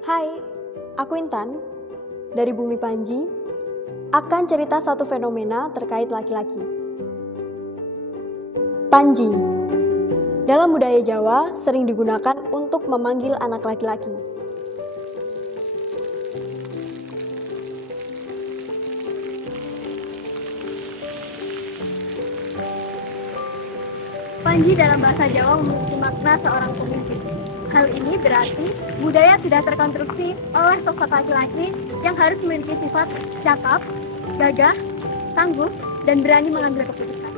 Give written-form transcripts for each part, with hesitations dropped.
Hai, aku Intan dari Bumi Panji akan cerita satu fenomena terkait laki-laki. Panji dalam budaya Jawa sering digunakan untuk memanggil anak laki-laki. Panji dalam bahasa Jawa memiliki makna seorang pemimpin. Hal ini berarti budaya sudah terkonstruksi oleh sosok laki-laki yang harus memiliki sifat cakap, gagah, tangguh, dan berani mengambil keputusan.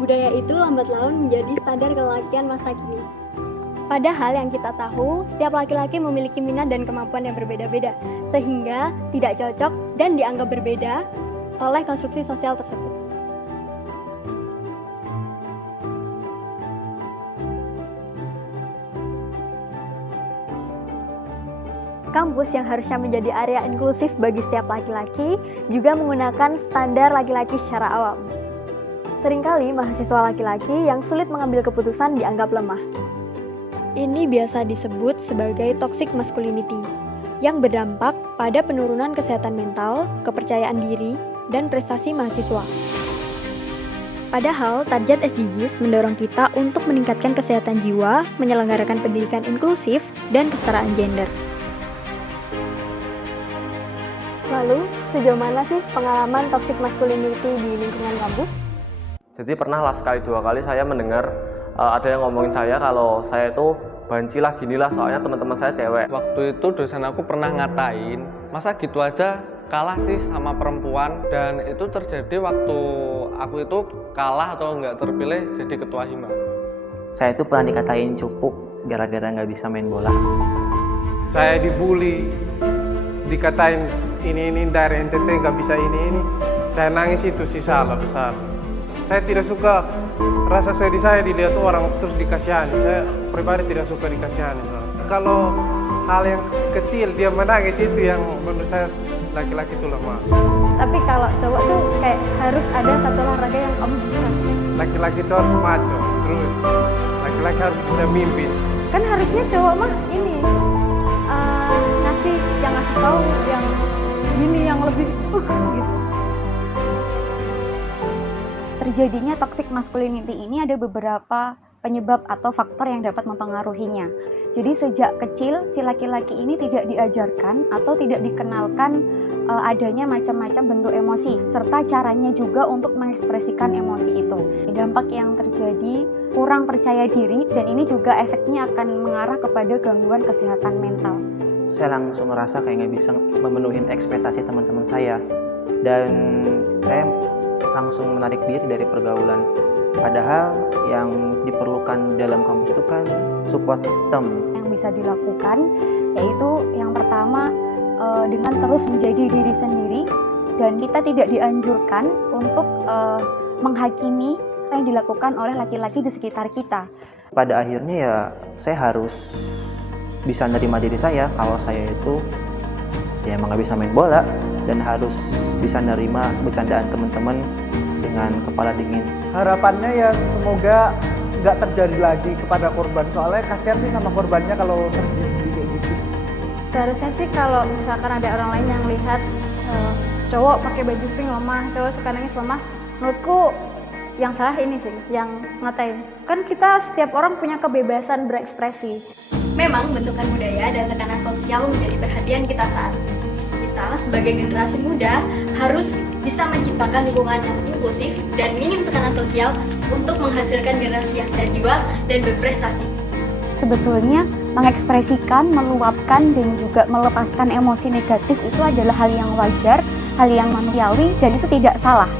Budaya itu lambat laun menjadi standar kelelakian masa kini. Padahal yang kita tahu, setiap laki-laki memiliki minat dan kemampuan yang berbeda-beda, sehingga tidak cocok dan dianggap berbeda oleh konstruksi sosial tersebut. Kampus yang harusnya menjadi area inklusif bagi setiap laki-laki juga menggunakan standar laki-laki secara awam. Seringkali mahasiswa laki-laki yang sulit mengambil keputusan dianggap lemah. Ini biasa disebut sebagai toxic masculinity, yang berdampak pada penurunan kesehatan mental, kepercayaan diri, dan prestasi mahasiswa. Padahal, target SDGs mendorong kita untuk meningkatkan kesehatan jiwa, menyelenggarakan pendidikan inklusif, dan kesetaraan gender. Lalu, sejauh mana sih pengalaman toxic masculinity di lingkungan kampus? Jadi pernah lah sekali dua kali saya mendengar ada yang ngomongin saya kalau saya itu banci lah ginilah soalnya teman-teman saya cewek. Waktu itu dosen aku pernah ngatain, masa gitu aja kalah sih sama perempuan, dan itu terjadi waktu aku itu kalah atau nggak terpilih jadi ketua hima. Saya itu pernah dikatain cupu gara-gara nggak bisa main bola. Saya dibully, dikatain ini dari NTT nggak bisa ini. Saya nangis, itu sih salah besar. Saya tidak suka rasa sedih saya dilihat orang terus dikasihani. Saya pribadi tidak suka dikasihani. Kalau hal yang kecil dia menangis itu yang menurut saya laki-laki itu lemah. Tapi kalau cowok tuh kayak harus ada satu olahraga yang kamu bisa. Laki-laki itu harus maco, terus laki-laki harus bisa mimpin. Kan harusnya cowok mah ini ngasih tahu yang ini yang lebih gitu. Terjadinya toxic masculinity ini ada beberapa penyebab atau faktor yang dapat mempengaruhinya. Jadi sejak kecil si laki-laki ini tidak diajarkan atau tidak dikenalkan adanya macam-macam bentuk emosi serta caranya juga untuk mengekspresikan emosi itu. Dampak yang terjadi kurang percaya diri, dan ini juga efeknya akan mengarah kepada gangguan kesehatan mental. Saya langsung ngerasa kayak nggak bisa memenuhi ekspektasi teman-teman saya, dan saya langsung menarik diri dari pergaulan. Padahal yang diperlukan dalam kampus itu kan support system. Yang bisa dilakukan yaitu yang pertama dengan terus menjadi diri sendiri, dan kita tidak dianjurkan untuk menghakimi apa yang dilakukan oleh laki-laki di sekitar kita. Pada akhirnya ya saya harus bisa nerima diri saya kalau saya itu ya emang nggak bisa main bola, dan harus bisa nerima bercandaan teman-teman dengan kepala dingin. Harapannya ya semoga nggak terjadi lagi kepada korban, soalnya kasihan sih sama korbannya kalau terjadi kayak gitu. Seharusnya sih kalau misalkan ada orang lain yang lihat cowok pakai baju pink lemah, cowok suka nangis lemah, menurutku yang salah ini sih, yang ngatain. Kan kita setiap orang punya kebebasan berekspresi. Memang bentukan budaya dan tekanan sosial menjadi perhatian kita saat ini. Kita sebagai generasi muda harus bisa menciptakan lingkungan yang inklusif dan minim tekanan sosial untuk menghasilkan generasi yang sehat jiwa dan berprestasi. Sebetulnya mengekspresikan, meluapkan, dan juga melepaskan emosi negatif itu adalah hal yang wajar, hal yang manusiawi, dan itu tidak salah.